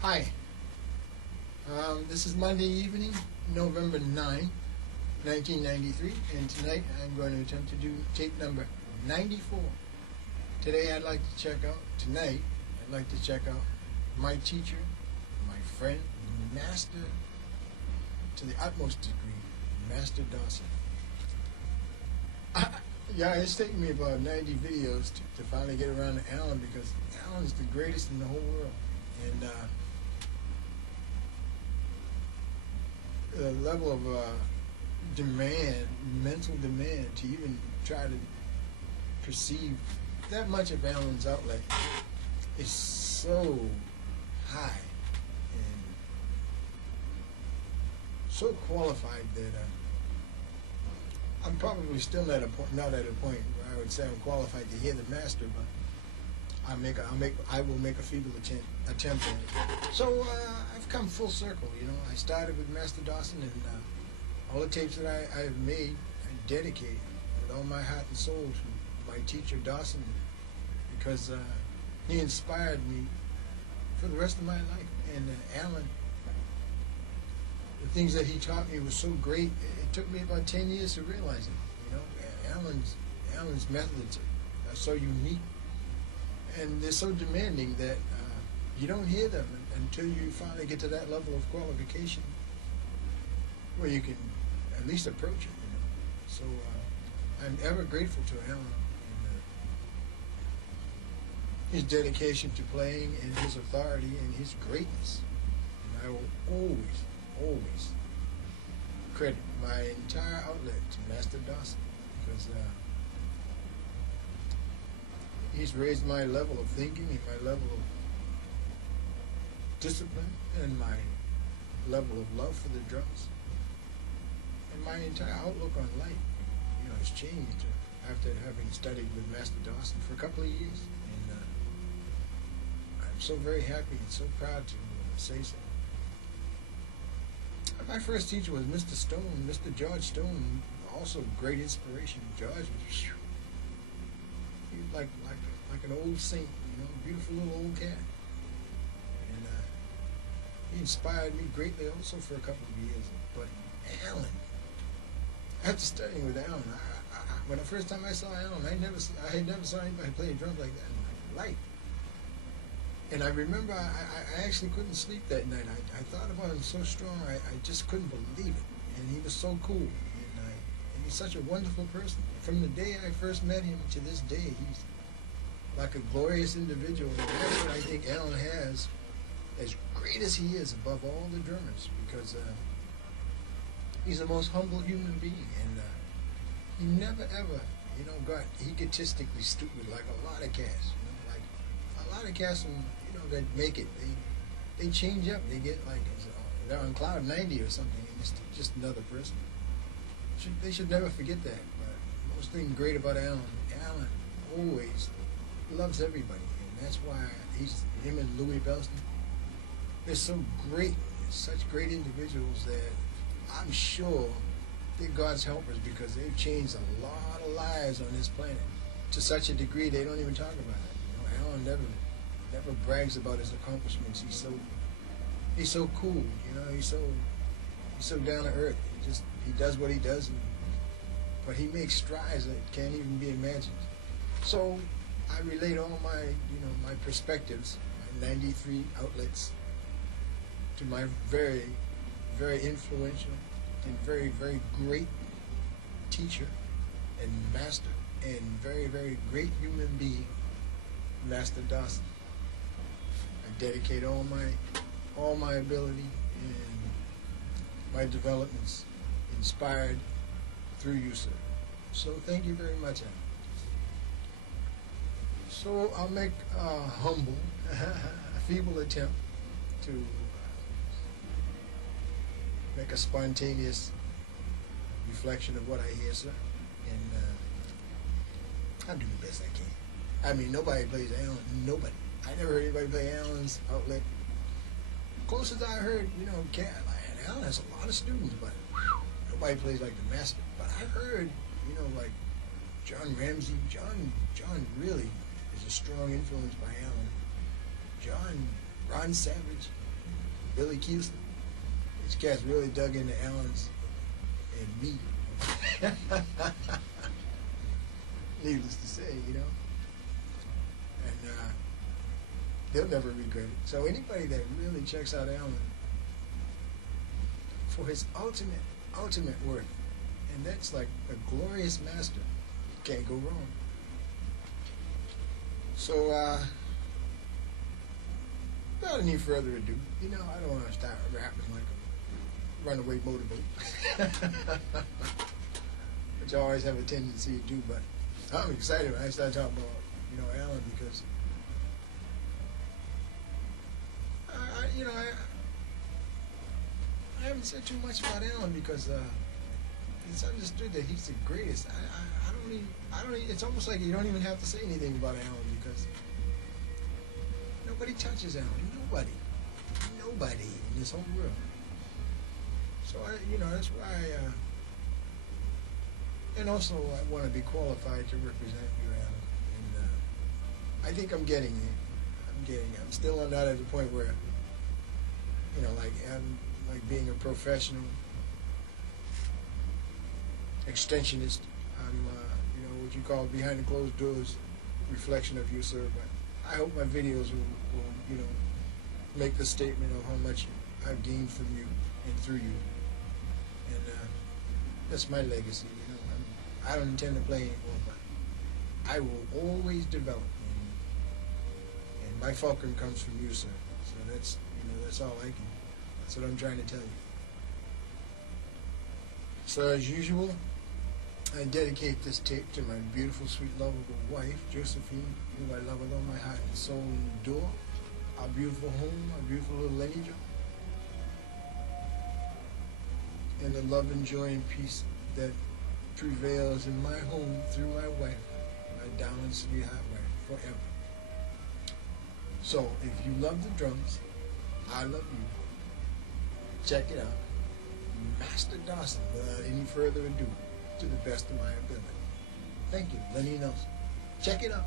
Hi, this is Monday evening, November 9, 1993, and tonight I'm going to attempt to do tape number 94. Tonight I'd like to check out my teacher, my friend, master, to the utmost degree, Master Dawson. Yeah, it's taken me about 90 videos to finally get around to Alan, because Alan's the greatest in the whole world. And the level of mental demand to even try to perceive that much of Alan's outlet is so high and so qualified that I'm probably still not at a point where I would say I'm qualified to hear the master, but I will make a feeble attempt at it. So I've come full circle. I started with Master Dawson, and all the tapes that I've made, I dedicate with all my heart and soul to my teacher Dawson, because he inspired me for the rest of my life. And Alan, the things that he taught me was so great. It took me about 10 years to realize it. Alan's methods are so unique, and they're so demanding that you don't hear them until you finally get to that level of qualification where you can at least approach it. So I'm ever grateful to Alan and his dedication to playing, and his authority and his greatness. And I will always credit my entire outlet to Master Dawson, because he's raised my level of thinking and my level of discipline and my level of love for the drums, and my entire outlook on life has changed after having studied with Master Dawson for a couple of years. And I'm so very happy and so proud to say so. My first teacher was Mr. Stone, Mr. George Stone, also great inspiration. George was, he was like an old saint, beautiful little old cat. And he inspired me greatly also for a couple of years. But Alan, after studying with Alan, when the first time I saw Alan, I had never saw anybody play drums like that in my life. And I remember I actually couldn't sleep that night. I thought about him so strong, I just couldn't believe it. And he was so cool. And he's such a wonderful person. From the day I first met him to this day, he's like a glorious individual. And that's what I think Alan has, as great as he is above all the drummers, because he's the most humble human being. And he never ever, got egotistically stupid like a lot of cats. Like a lot of cats, that make it, they change up. They get like they're on cloud 90 or something, and it's just another person. They should never forget that. But the most thing great about Alan always loves everybody, and that's why him and Louis Belston, they're so great, such great individuals that I'm sure they're God's helpers, because they've changed a lot of lives on this planet to such a degree they don't even talk about it. Alan never brags about his accomplishments. He's so cool, he's so down to earth. He does what he does, but he makes strides that can't even be imagined. So I relate all my my perspectives, my 93 outlets, to my very, very influential and very, very great teacher and master and very, very great human being, Master Dawson. I dedicate all my ability and my developments inspired through you, sir. So thank you very much, Alan. So I'll make a humble, a feeble attempt to make a spontaneous reflection of what I hear, sir. And I'll do the best I can. I mean, nobody plays Alan. Nobody. I never heard anybody play Alan's outlet. Closest I heard, Alan has a lot of students, but nobody plays like the master. But I heard, like John Ramsey. John really is a strong influence by Alan. Ron Savage, Billy Keystone. These cats really dug into Alan's and me. Needless to say, you know. And they'll never regret it. So anybody that really checks out Alan for his ultimate work, and that's like a glorious master, can't go wrong. So, without any further ado, you know, I don't want to start rapping like a runaway motorboat, which I always have a tendency to do, but I'm excited when I start talking about, you know, Alan, because I haven't said too much about Alan because it's understood that he's the greatest. I don't even. It's almost like you don't even have to say anything about Alan because nobody touches Alan. Nobody in this whole world. So that's why. And also, I want to be qualified to represent you, Alan. And I think I'm getting it. I'm still not at the point where, you know, like being a professional extensionist. I'm, what you call behind the closed doors reflection of you, sir. But I hope my videos will make the statement of how much I've gained from you and through you. And that's my legacy. You know, I don't intend to play anymore, but I will always develop. And my fulcrum comes from you, sir. So that's all I can. That's what I'm trying to tell you. So as usual, I dedicate this tape to my beautiful, sweet, lovable wife, Josephine, who I love with all my heart and soul and adore. Our beautiful home, our beautiful little Lenny Joe. And the love and joy and peace that prevails in my home through my wife, my darling sweetheart wife, forever. So, if you love the drums, I love you. Check it out. Master Dawson, without any further ado, to the best of my ability. Thank you, Lenny Nelson. Check it out.